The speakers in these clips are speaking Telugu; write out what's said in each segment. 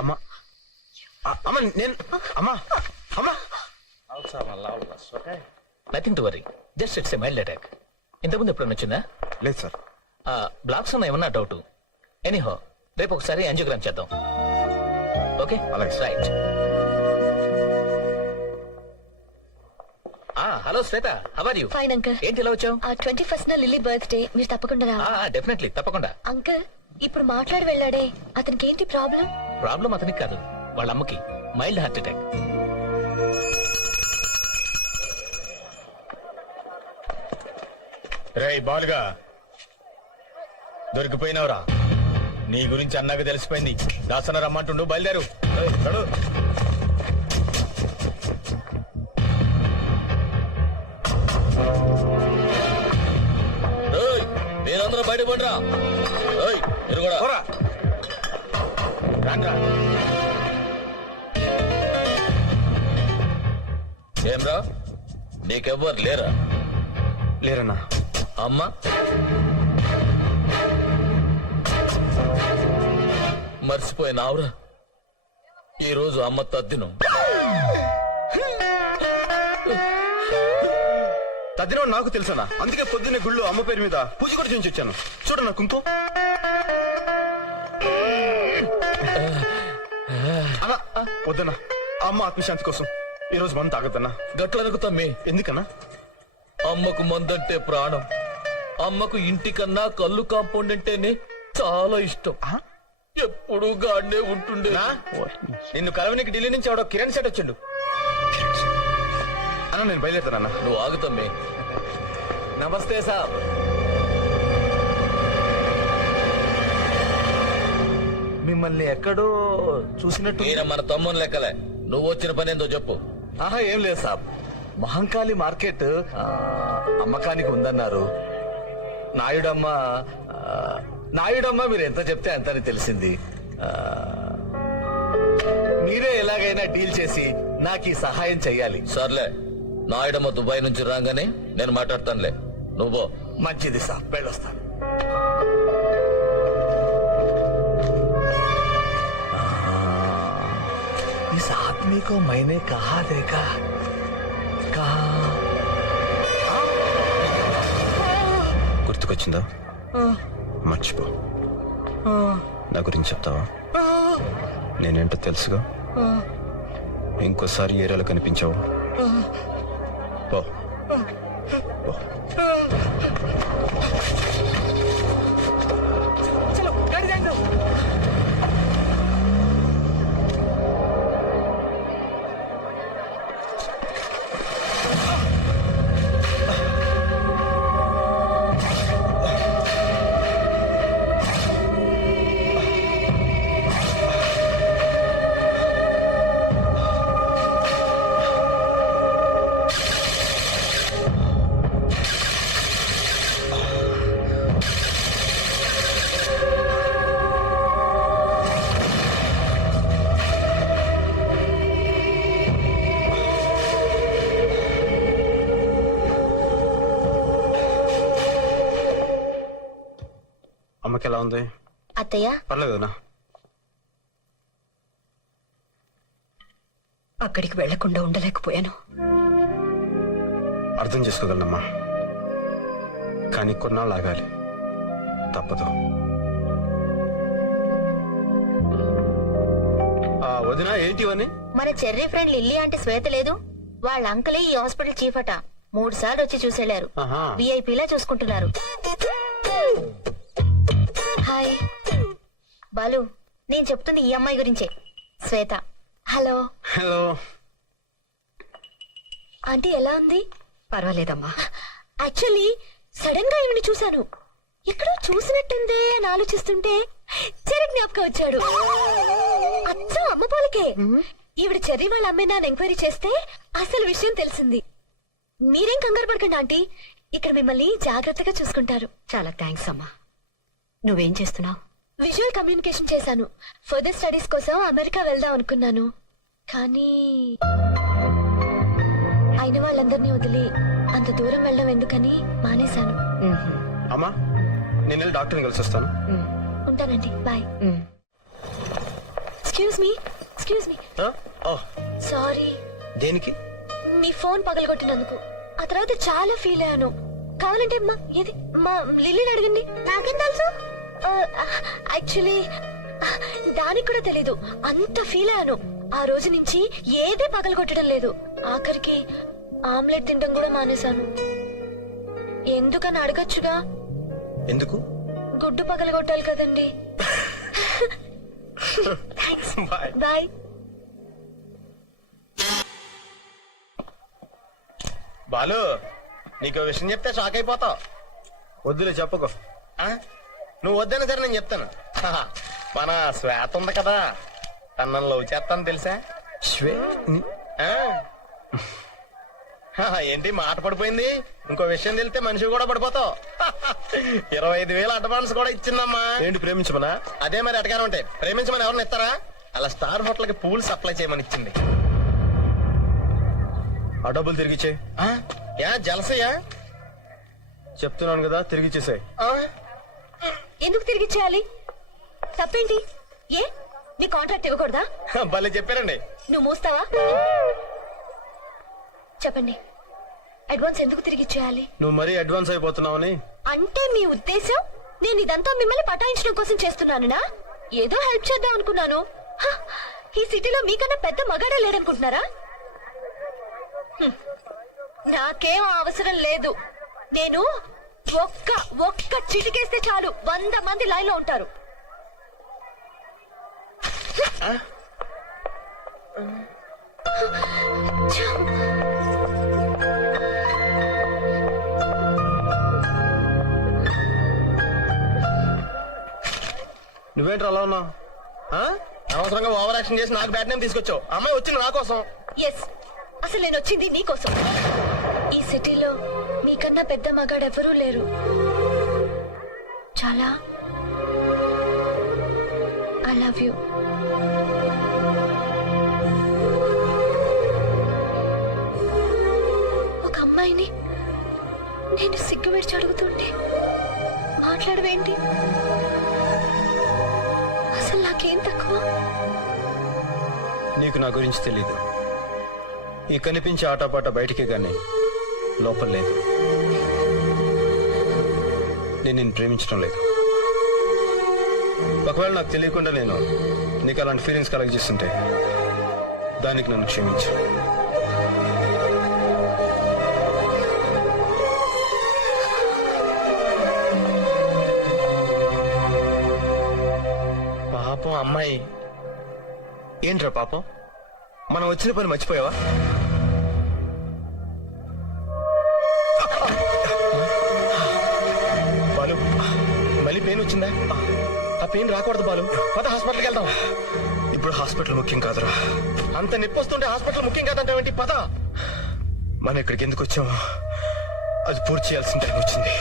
అమ్మా అమ్మా నేను అమ్మా అమ్మా nothing to worry, just it's a mild attack. ఇంతకుముందు ఎప్పుడైనా వచ్చిందా? లేదు సార్. బ్లాక్స్ ఉన్న ఏమన్నా డౌట్? ఎనీహో రేపు ఒకసారి యాంజియోగ్రామ్ చేద్దాం. ఓకే అలాగే. Right. Hello Shweta, how are you? Fine uncle. ఏంటి ఇలా వచ్చావు? 21st లిల్లీ బర్త్డే, మీరు తప్పకుండా రావాలి. డెఫినెట్లీ, తప్పకుండా. అంకుల్ ఇప్పుడు మాట్లాడి వెళ్ళాడే, అతనికి ఏంటి ప్రాబ్లం? ప్రాబ్లం అతనికి కాదు, వాళ్ళ అమ్మకి మైల్డ్ హార్ట్ అటాక్. రేయ్ బాలుగా, దొరికిపోయినవరా? నీ గురించి అన్నాక తెలిసిపోయింది. దాసన రమ్మంటుండు, బయలుదేరు. మీరందరూ బయట పండురా. మీరు కూడా ఏమ్రా, నీకెవ్వరు లేరా? లేరన్నా. అమ్మ మర్చిపోయినావురా, ఈరోజు అమ్మ తద్దినం. తద్దినం నాకు తెలుసన్నా, అందుకే పొద్దున్నే గుళ్ళు అమ్మ పేరు మీద పూజ కూడా చేయించి వచ్చాను. చూడన్నా కుంకుమ. అన్నా వద్దన్నా, అమ్మ ఆత్మశాంతి కోసం ఈ రోజు మనం తాగద్దన్నా. గట్లనుకు తమ్మి. ఎందుకన్నా? అమ్మకు మందంటే ప్రాణం. అమ్మకు ఇంటికన్నా కళ్ళు కాంపౌండ్ అంటేనే చాలా ఇష్టం. ఎప్పుడు గానే ఉంటుండే. నిన్ను కలవనికి ఢిల్లీ నుంచి ఆవిడ కిరణ్ సెట్ వచ్చిండు. అన్న నేను బయలుదేరుతానన్నా. నువ్వు ఆగుతమ్మే. నమస్తే సాబ్. మిమ్మల్ని ఎక్కడో చూసినట్టు. ఈయన మన తమ్ముని లెక్కలే. నువ్వు వచ్చిన పని ఏందో చెప్పు. ఆహా, ఏం లేదు సాబ్. మహంకాళి మార్కెట్ అమ్మకానికి ఉందన్నారు. నాయుడమ్మ మీరు ఎంత చెప్తే అంతని తెలిసింది. మీరే ఎలాగైనా డీల్ చేసి నాకు ఈ సహాయం చెయ్యాలి. సర్లే, నాయుడమ్మ దుబాయ్ నుంచి రాగానే నేను మాట్లాడతానులే. నువ్వు మంచిది సాబ్, వెళ్ళొస్తాను. इस आदमी को मैंने कहा देखा, గుర్తుకొచ్చిందా? మర్చిపో. నా గురించి చెప్తావా? నేనేంటో తెలుసుగా. ఇంకోసారి ఏరియాలో కనిపించావు పో. అమ్మకి ఎలా ఉంది? అత్తయ్య పర్లేదునా? అక్కడికి వెళ్లకుండా ఉండలేకపోయాను. అర్థం చేసుకోగలనమ్మా, కానీ కొన్నాళ్ళు ఆగాలి. తప్పదు. వదినా ఏంటివని? మన చెర్రీ ఫ్రెండ్ లిల్లీ అంటే శ్వేత లేదు, వాళ్ళ అంకలే ఈ హాస్పిటల్ చీఫ్ అట. 3 సార్లు వచ్చి చూసేళ్లారు. విఐపీలా చూసుకుంటున్నారు. హాయ్ బాలు, నేను చెప్తుంది ఈ అమ్మాయి గురించే, శ్వేత. హలో. హలో ఆంటీ, ఎలా ఉంది? పర్వాలేదమ్మా. యాక్చువల్లీ సడన్ గా ఈవిని చూశాను, ఎక్కడో చూసినట్టుందే అని ఆలోచిస్తుంటే చెర్రీ జ్ఞాపకం వచ్చాడు. అచ్చం అమ్మ పోలికే. ఈవిడ చెర్రీ వాళ్ళ అమ్మాయి ఎంక్వైరీ చేస్తే అసలు విషయం తెలిసింది. మీరేం కంగారు పడకండి ఆంటీ, ఇక్కడ మిమ్మల్ని జాగ్రత్తగా చూసుకుంటారు. చాలా థ్యాంక్స్ అమ్మా. నువ్వేం చేస్తున్నావు? విజువల్ కమ్యూనికేషన్ చేశాను. ఫర్దర్ స్టడీస్ కోసం అమెరికా వెళ్దాం అనుకున్నాను, కానీ అయిన వాళ్ళందరినీ వదిలి అంత దూరం వెళ్ళడం ఎందుకని మానేశాను. అమ్మా, నేను డాక్టర్ని కలిసి వస్తాను. ఉంటానండి, బాయ్. ఎక్స్క్యూజ్ మీ ఆ? ఓ, సారీ దేనికి? మీ ఫోన్ పగలగొట్టినందుకు. ఆ తర్వాత చాలా ఫీల్ అయ్యాను. కావాలంటే మా లిల్లీని అడగండి. నాకేం తెలుసు? యాక్చువల్లీ దానికి కూడా తెలీదు. అంత ఫీల్ అయ్యాను. ఆ రోజు నుంచి ఏదే పగలగొట్టడం లేదు. ఆఖరికి ఆమ్లెట్ తినడం కూడా మానేశాను. ఎందుకని అడగచ్చుగా. ఎందుకు? గుడ్డు పగలగొట్టాలి కదండి. బాయ్. బాయ్. బాలు, నీకు విషయం చెప్తే షాక్ అయిపోతావు. వద్దులే చెప్పకు. ఆ? నువ్వు వద్దనే సరే నేను చెప్తాను. హహ, మన శ్వేత ఉంది కదా, తనను లవ్ చేస్తాను తెలుసా? ఆ? హహ, ఏంటి మాట పడిపోయింది? ఇంకో విషయం తెలితే మనిషి కూడా పడిపోతావు. 25,000 అడ్వాన్స్ కూడా ఇచ్చిందమ్మా. ఏంటి ప్రేమించమనా? అదే మరి అటగానే ఉంటాయి. ప్రేమించమని ఎవరిని ఇస్తారా? అలా స్టార్ హోటల్ కి పూలు సప్లై చేయమని ఇచ్చింది. ఆ డబ్బులు తిరిగిచ్చే. జలసయ్యా? చెప్తున్నాను కదా, తిరిగిచ్చేసాయి. ఎందుకు తిరిగి ఇచ్చేయాలి? తప్పేంటి? ఏ నీ కాంట్రాక్ట్ ఇవ్వకూడదా? భలే చెప్పారండి. నువ్వు మూస్తావా? చెప్పండి, అడ్వాన్స్ ఎందుకు తిరిగి ఇచ్చేయాలి? నువ్వు మరీ అడ్వాన్స్ అయిపోతున్నావని. అంటే మీ ఉద్దేశం నేను ఇదంతా మిమ్మల్ని పటాయించడం కోసం చేస్తున్నానునా? ఏదో హెల్ప్ చేద్దాం అనుకున్నాను. హ, ఈ సిటీలో మీకన్నా పెద్ద మగాడే లేడనుకుంటున్నారా? నాకేం అవసరం లేదు. నేను ఒక్క చిటికేస్తే చాలు 100 మంది లైన్ లో ఉంటారు. నువ్వేంటి అలా ఉన్నావు? అనవసరంగా ఓవర్ యాక్షన్ చేసి నాకు బ్యాడ్ నేమ్ తీసుకొచ్చావు. అమ్మాయి వచ్చింది నా కోసం. ఎస్, అసలు నేను వచ్చింది నీకోసం. ఈ సిటీలో మీకన్నా పెద్ద మగాడెవరూ లేరు. చాలా ఐ లవ్ యూ. ఒక అమ్మాయిని నేను సిగ్గు విడిచి అడుగుతుంటే మాట్లాడవేంటి? అసలు నాకేం తక్కువ? నీకు నా గురించి తెలీదు. ఈ కనిపించే ఆటపాట బయటికి గానీ లోపల లేదు. నేను నిన్ను ప్రేమించడం లేదు. ఒకవేళ నాకు తెలియకుండా నేను నీకు అలాంటి ఫీలింగ్స్ కలెక్ట్ చేస్తుంటే దానికి నన్ను క్షమించు. పాపం అమ్మాయి. ఏంట్రా పాపం, మనం వచ్చిన పని మర్చిపోయావా? బాలు, మళ్ళీ పెయిన్ వచ్చిందా? ఆ పెయిన్ రాకూడదు బాలు. పద హాస్పిటల్కి వెళ్దాం. ఇప్పుడు హాస్పిటల్ ముఖ్యం కాదురా. అంత నొప్పి వస్తుంటే హాస్పిటల్ ముఖ్యం కాదంటావేంటి? పద. మనం ఇక్కడికి ఎందుకు వచ్చామో అది పూర్తి చేయాల్సిన టైం వచ్చింది.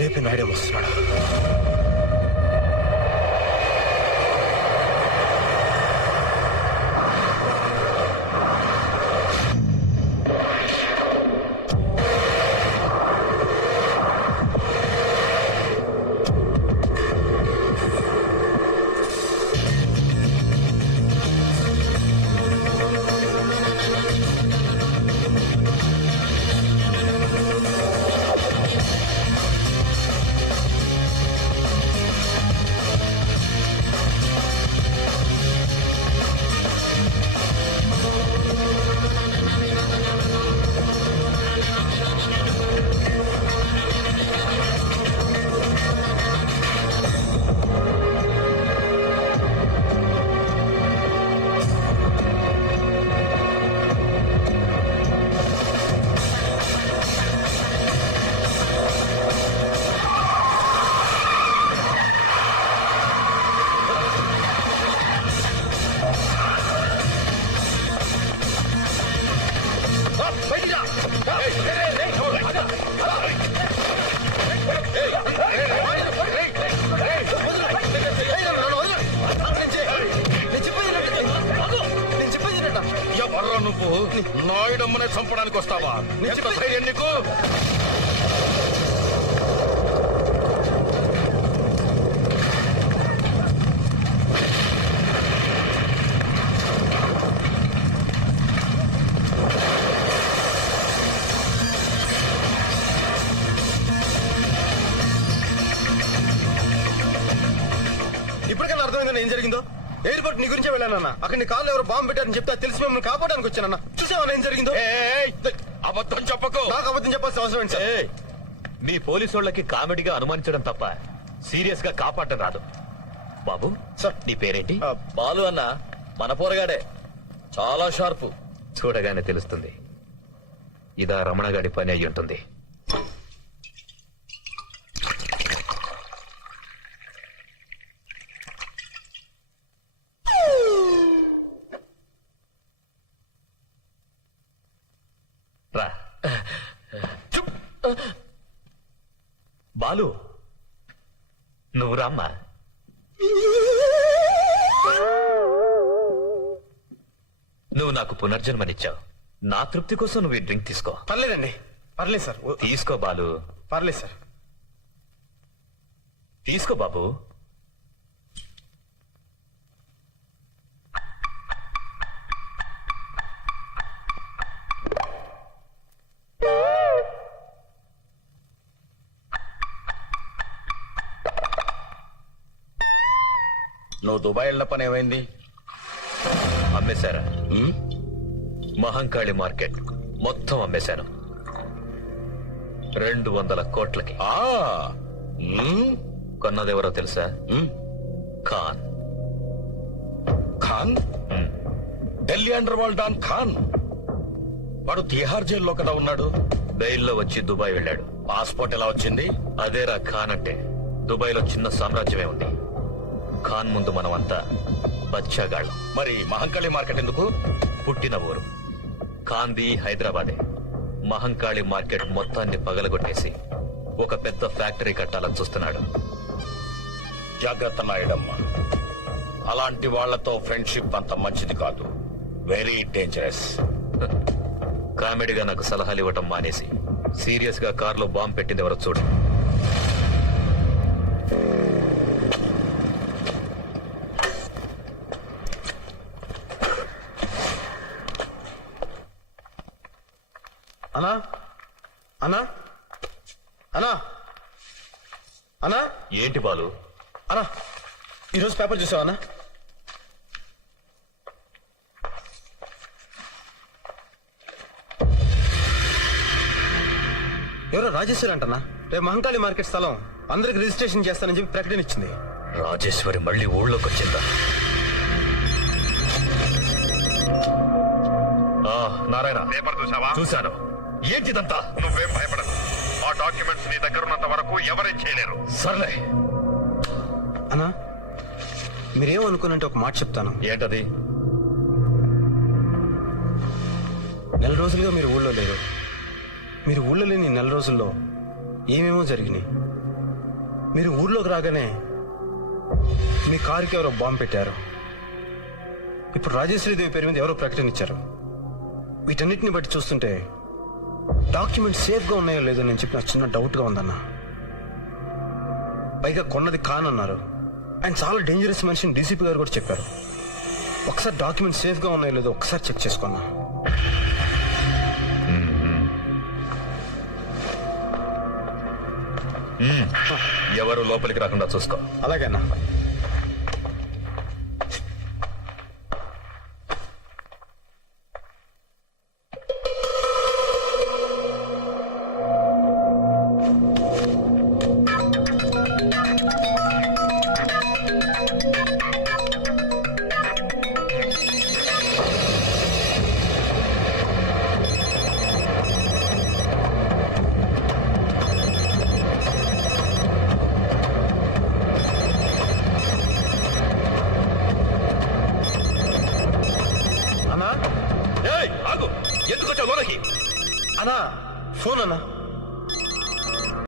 రేపే నాయుడు వస్తున్నాడు. నువ్వు నాయుడమ్మనే చంపడానికి వస్తావా? ఎంత ధైర్యం నీకు? ఇప్పటికైనా అర్థమైందని ఏం జరిగిందో? ఎయిర్పోర్ట్ నీ గురించే వెళ్ళానన్నా. అక్కడ నీ కార్లో ఎవరు బాంబు పెట్టారని చెప్తే అది తెలిసి మిమ్మల్ని కాపాడడానికి వచ్చానన్నా. చూసావా ఏం జరిగిందో? అబద్ధం చెప్పకు. నాకు అబద్ధం చెప్పాల్సిన అవసరం ఏంటి సార్? ఏయ్, మీ పోలీసు వాళ్ళకి కామెడీగా అనుమానించడం తప్ప సీరియస్ గా కాపాడటం రాదు. బాబు సార్. నీ పేరేంటి? బాలు అన్న మన పోరగాడే, చాలా షార్పు. చూడగానే తెలుస్తుంది. ఇదా రమణగాడి పని అయి ఉంటుంది. రా. చుప్. బాలు నువ్వు రామ్మా. నువ్వు నాకు పునర్జన్మనిచ్చావు. నా తృప్తి కోసం నువ్వు ఈ డ్రింక్ తీసుకో. పర్లేదండి, పర్లేదు సార్. తీసుకో బాలు, పర్లేదు సార్. తీసుకో బాబు. నువ్వు దుబాయ్ వెళ్ళిన పని ఏమైంది? అమ్మేశారా? మహంకాళి మార్కెట్ మొత్తం అమ్మేశాను. 200 కోట్లకి. కొన్నదెవరో తెలుసా? Khan. Khan? Delhi underworld don Khan. వాడు తిహార్ జైల్లో కదా ఉన్నాడు. బెయిల్లో వచ్చి దుబాయ్ వెళ్ళాడు. పాస్పోర్ట్ ఎలా వచ్చింది? అదేరా ఖాన్ అంటే. దుబాయ్ లో చిన్న సామ్రాజ్యమే ఉంది. ఖాన్ ముందు మనమంతా బచ్చాగాళ్ళం. మరి మహంకాళి మార్కెట్ ఎందుకు? పుట్టిన ఊరు ఖాన్ది హైదరాబాదే. మహంకాళి మార్కెట్ మొత్తాన్ని పగలగొట్టేసి ఒక పెద్ద ఫ్యాక్టరీ కట్టాలని చూస్తున్నాడు. జాగ్రత్త నాయుడమ్మ, అలాంటి వాళ్లతో ఫ్రెండ్షిప్ అంత మంచిది కాదు. Very dangerous. కామెడీగా నాకు సలహాలు ఇవ్వటం మానేసి సీరియస్ గా కారులో బాంబు పెట్టింది ఎవరో చూడు. అన్నా, అన్నా, అన్నా, అన్నా. ఏంటి బాలు? అన్నా, ఈరోజు పేపర్ చూసావా అన్నా? ఎవరో రాజేశ్వరి అంటనా రేపు మహంకాళి మార్కెట్ స్థలం అందరికి రిజిస్ట్రేషన్ చేస్తానని చెప్పి ప్రకటన ఇచ్చింది. రాజేశ్వరి మళ్ళీ ఊళ్ళోకి వచ్చిందా? నారాయణ, పేపర్ చూసావా? చూశాను. ఏంటిదంతా? నువ్వేం భయపడకు. ఆ డాక్యుమెంట్స్ నీ దగ్గర ఉన్నంత వరకు ఎవరేం చేయలేరు. సర్లే. అన్నా, మీరేమనుకున్నంటే ఒక మాట చెప్తాను. ఏంటది? నెల రోజులుగా మీరు ఊళ్ళో లేరు. మీరు ఊళ్ళో లేని నెల రోజుల్లో ఏమేమో జరిగినాయి. మీరు ఊర్లోకి రాగానే మీ కారుకి ఎవరో బాంబు పెట్టారు. ఇప్పుడు రాజేశ్వరీదేవి పేరు మీద ఎవరో ప్రకటన ఇచ్చారు. వీటన్నిటిని బట్టి చూస్తుంటే డాక్యుమెంట్స్ సేఫ్ గా ఉన్నాయో లేదో నేను చెప్పి నాకు చిన్న డౌట్ గా ఉందన్న. పైగా కొన్నది ఖాన్ అన్నారు. ఆయన చాలా డేంజరస్ మనిషిని డీసీపీ గారు కూడా చెప్పారు. ఒకసారి డాక్యుమెంట్స్ సేఫ్ గా ఉన్నాయో లేదో ఒకసారి చెక్ చేసుకున్నా. ఎవరు లోపలికి రాకుండా చూసుకో. అలాగేనా? ఆగు. ఎందుకు వచ్చావు లోనకి? అన్నా, ఫోన్ అన్నా.